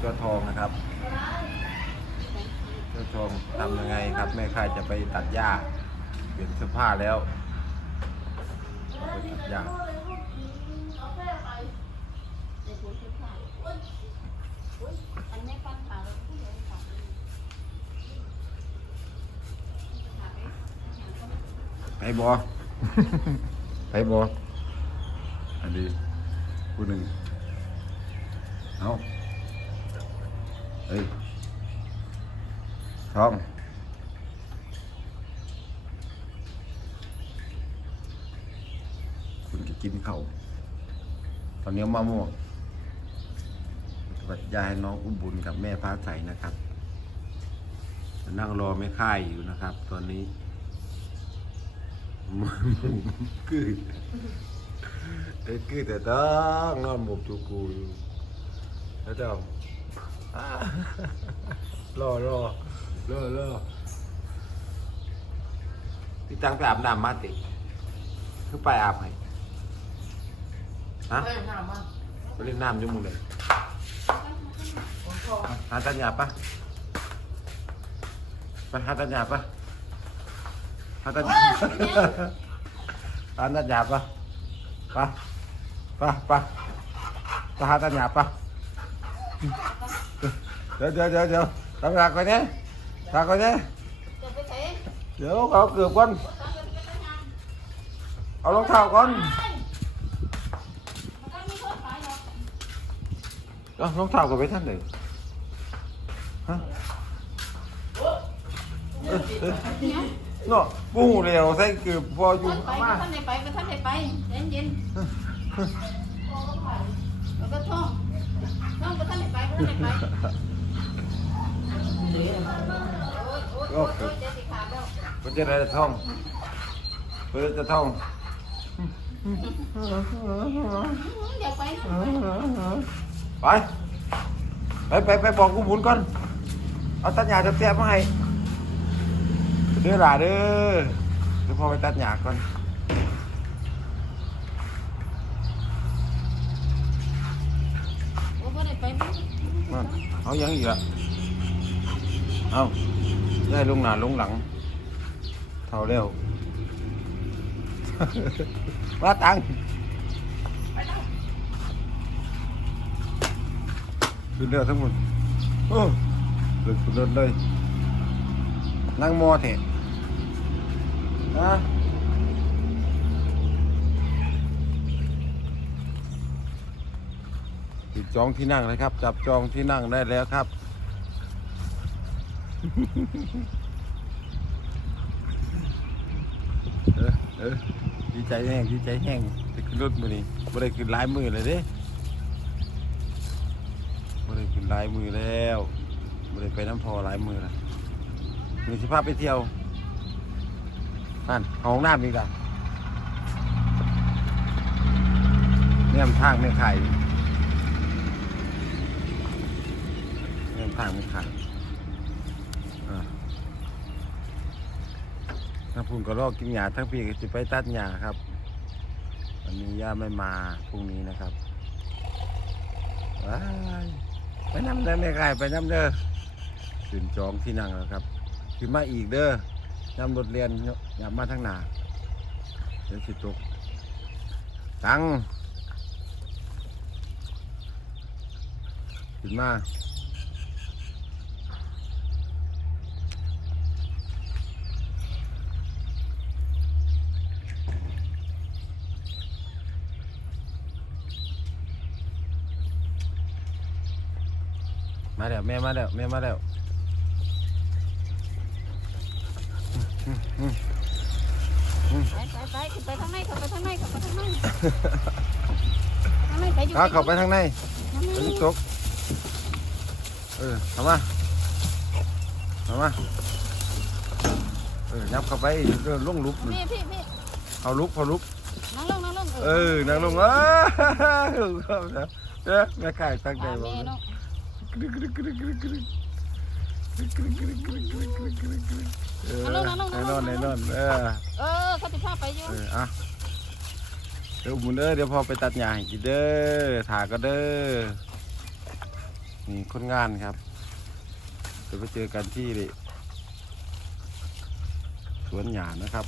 เจ้าทองนะครับเจ้าทองทำยังไงครับแม่ค่ายจะไปตัดหญ้าเปลี่ยนเสื้อผ้าแล้วไปตัดหญ้าอันนี้ฟังข่าวแล้วผู้ใหญ่ข่าวไปบอไปบออันนี้ผู้หนึ่งเอา เฮ้ยทองคุณจะกินเขาตอนนี้มะม่วงปัดยายน้องอุ้มบุญกับแม่ฟ้าใสนะครับ นั่งรอไม่ค่ายอยู่นะครับ ตอนนี้หมูคือเอ้ยคือแต่ต้องนอนหมบจูกูอยู่แล้วเจ้า รอรอรอรอพี่ตังไปอาบน้ำมาติ คือไปอาบให้ฮะเอ้ยน้ำมาไปเล่นน้ำอยุ่มุงเลยอหาตัญญาปะไปหาตัญญาปะหาตัญญาหาตัญญาปะปะปะปะไปหาตัญญาปะ ดี๋ยวเดี๋ยวเดี๋ยวเดี๋ยวทำงานก่อนเนี่ยทำก่อนเนี่ยจะไปไหนเดี๋ยวเอาเกือบก่อนตั้งกันไปตั้งงานเอารองเท้าก่อนมันก็มีคนขายหรอกเอารองเท้าก่อนไปท่านเลยฮะเอ้ยเอ้ยเนาะปูหูเร็วใส่เกือบพออยู่ท่านไปก็ท่านได้ไปก็ท่านได้ไปเย็นเย็นแล้วก็ท่องท่องก็ท่านได้ไปก็ท่านได้ไป โอ้ยโอ้ยโอ้ยโอ้ยจะสิขาดมันจะได้ท่องเพื่อจะท่องไปไปไปไปบอกกูหมุนก่อน เอาตัดหญ้าจะเสียบมาให้เด้อหล่ะเด้อเดี๋ยวพ่อไปตัดหญ้าก่อนโอ้ยบ่ได้ไปมั้งนั่นเอายังอีกละเอา ได้ลงหน้าลงหลัง เท่าเร็วมาตังขึ้นเรือทั้งหมดโอ้เดินขึ้นรถเลย นั่งมอเถอะนะติดจองที่นั่งเลยครับ จับจองที่นั่งได้แล้วครับ เออเออดีใจแห้งดีใจแห้งจะขึ้นรถมือนี้บ่ได้ขึ้นหลายมือเลยเด้บ่ได้ขึ้นหลายมือแล้วบ่ได้ไปน้ำพอหลายมือล้วมีสภาพไปเที่ยวนั่นห้องน้ำอีกละเนี่ยทางไม่ไข่เนี่ยทางไม่ไข่อ่า ถ้าพุ่งก็รอกินหญ้าทั้งปีก็จะไปตัดหญ้าครับวันนี้ย่าไม่มาพรุ่งนี้นะครับว้ายไปน้ำเด้อแม่ไก่ไปน้ำเด้อขึ้นจองที่นั่งแล้วครับขึ้นมาอีกเด้อน้ำรถเรียนอย่ามาทั้งหนาเดี๋ยวสิตกตังขึ้นมา มาแล้วแม่มาแล้วแม่มาแล้วไปไปไปขึ้นไปทางไหนเข้าไปทางไหนเข้าไปทางไหนทางไหนไปอยู่เอาเข้าไปทางในทางไหนไปที่ตกเออเข้ามาเข้ามาเออยับเข้าไปเดินลงลุกพี่พี่พี่เอาลุกเอาลุกนั่งลงนั่งลงเออนั่งลงเออเข้าแล้วเด้อแม่ไก่ตั้งใจตามบอกแม่นะ เออไอ้นอนไอ้นอนเออเออเขาจะพาไปอยู่เอออะเดี๋ยวบุนเด้อเดี๋ยวพอไปตัดหญ้าให้กินเด้อถาก็เด้อนี่คนงานครับเดี๋ยวไปเจอกันที่สวนหญ้านะครับ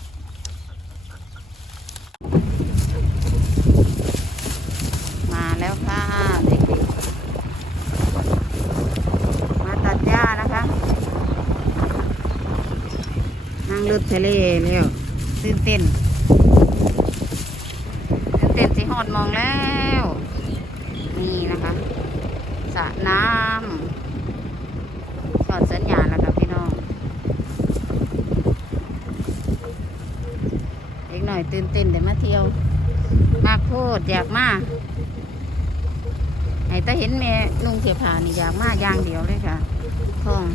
รถทะเลเร็วตื่นเต้นตื่นเต้นสิหอดมองแล้ว นี่นะคะสระน้ำสอดสัญญาณแล้วค่ะพี่น้องเด็กหน่อยตื่นเต้นเดี๋ยวมาเที่ยว มากโพดอยากมากไอ้ตาเห็นแม่นุ่งเสียผ้านี่อยากมาอย่างเดียวเลยค่ะท้อง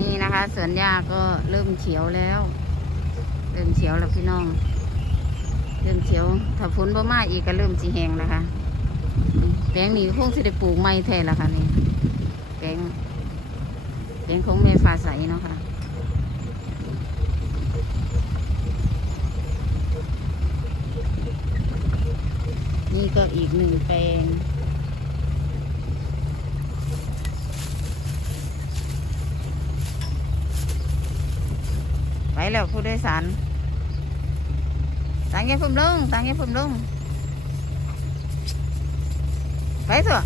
นี่นะคะ สวนหญ้าก็เริ่มเขียวแล้ว เริ่มเขียวแล้วพี่น้อง เริ่มเขียว ถ้าฝนบ่มาอีกก็เริ่มสีแหงแล้วค่ะแปลงนี้คงสิได้ปลูกไม้แท้แล้วค่ะนี่แปลงแปลงของแม่ฟ้าใสเนาะค่ะนี่ก็อีกหนึ่งแปลง แล้วผู้โดยสารตังเงี้ยพุ่มลงตังเงี้ยพุ่มลงไปเถอะ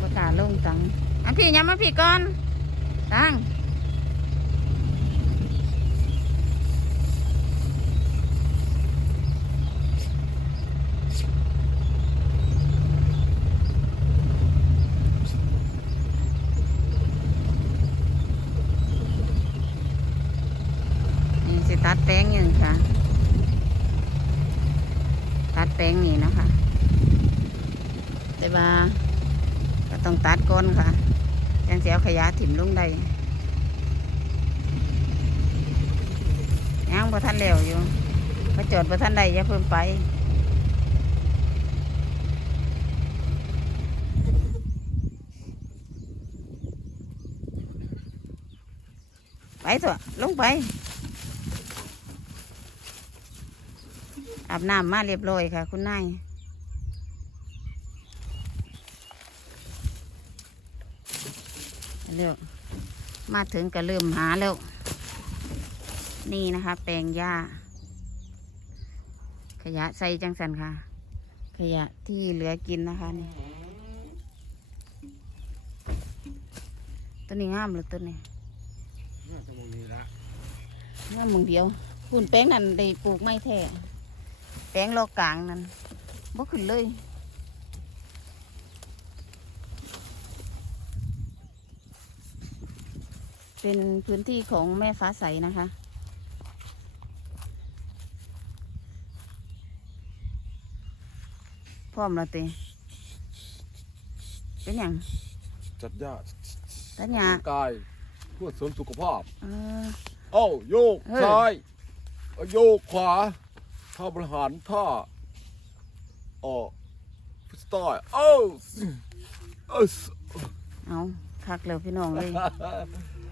ประกาศลงตังอันพี่ย้ำมาพี่ก่อนตังนี่สิ ตัดแป้งอยังค่ะ ตัดแป้งนี่นะคะ แต่ว่าก็ต้องตัดก้อนค่ะยังเสียขยะถิ่มลงได้ยังบ่ทันแล้วอยู่ก็จอดบ่ทันใดอย่าเพิ่มไปไปเถอะลงไป อาบน้ำมาเรียบร้อยค่ะ คุณนายเร็วมาถึงก็เริ่มหาแล้ว นี่นะคะ แปลงหญ้า ขยะใส่จังสันค่ะ ขยะที่เหลือกินนะคะนี่ต้นนี้งามเลยต้นนี้งามมึงเดียวคุณแป้งนั่นได้ปลูกไม่แท้ แป้งโลกลางนั่นบ่ขึ้นเลยเป็นพื้นที่ของแม่ฟ้าใสนะคะ พร้อมแล้วเตเป็นอย่างจัดยาตัญญากายเพื่อเสริมสุขภาพเออเอ้าโยกเฮ้ยซ้ายเอาโยกขวา ท่อบริหารท่ออ้พุสตอยโอ้โอ้เอาคักเล้วพี่น้องเลย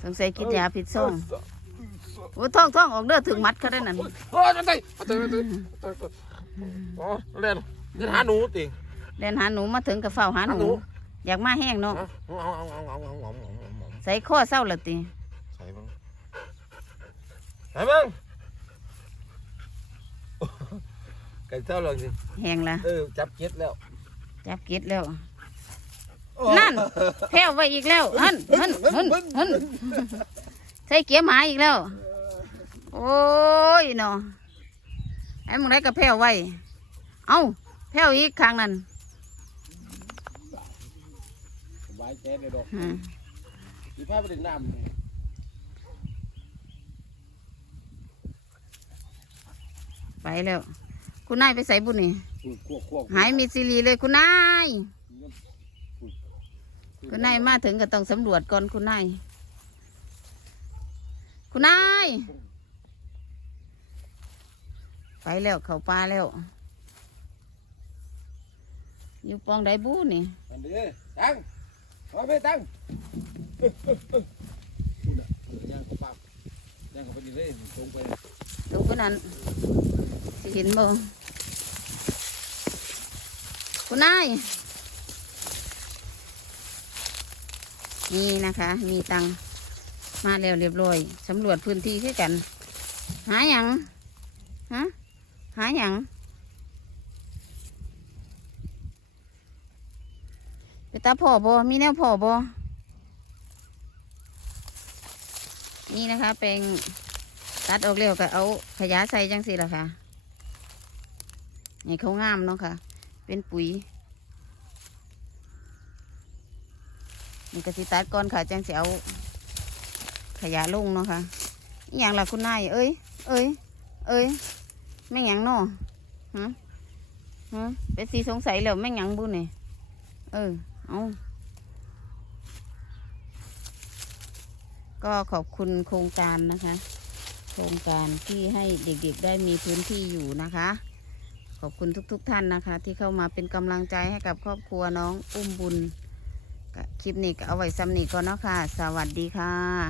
สงสัยคิดยาผิดซ่องโอ้ท่องท่องออกเด้อถึงมัดเขาได้นั่นโอ้ยตายตไปตายโอ้เล่นเล่นหาหนูติเล่นหาหนูมาถึงกับเฝ้าหาหนู อยากมาแห้งเนาะใส่ข้อเศร้าละติใส่บ้างใส่บ้าง ไก่เท่าเลยสิแห้งละเออจับเก็ดแล้ว จับกิดแล้ว นั่นแพ้วไว้อีกแล้วหันหันหันหันใส่เกียร์หมาอีกแล้ว โอ้ยเนาะไอ้มึงได้กับแพ้วไว้ เอ้าแพ้วอีกข้างนั้นสบายใจเลยดอกอืมมีผ้าประเด็นน้ไปแล้ว คุณนายไปใส่บุญนี่ำควบควบหายมีซีรีเลยคุณนายคุณนายมาถึงก็ต้องสำรวจก่อนคุณนายคุณนายไปแล้วเข้าป่าแล้ว อยู่ปองไดบูนี่อันนี้ตั้งเอาไปตั้งพูดอะย่างเขาปากย่างเขาไปดีเลยตรงไป สิเห็นบ่คุณนายนี่นะคะ มีตังมาแล้วเรียบร้อยสำรวจพื้นที่คือกัน หาหยังฮะหาหยังไปตาพ่อบอมีแนวพ่อบอนี่นะคะแปลงตัดออกเร็วก็เอาขยะใส่จังสิล่ะค่ะ นี่เขางามเนาะค่ะ เป็นปุ๋ยนี่กสิตัดก่อนค่ะจังเสิเอาขยะลงเนาะค่ะอย่างละคุณนายเอ้ย เอ้ย เอ้ยแม่หยังเนาะฮะฮะเป็นสีสงสัยแล้วแม่หยังบุนี่เออเอาก็ขอบคุณโครงการนะคะ โครงการที่ให้เด็กๆได้มีพื้นที่อยู่นะคะ ขอบคุณทุกๆทท่านนะคะ ที่เข้ามาเป็นกำลังใจให้กับครอบครัวน้องอุ้มบุญคลิปนี้ก็เอาไว้ซ้ำนี้ก่อนเนาะค่ะ สวัสดีค่ะ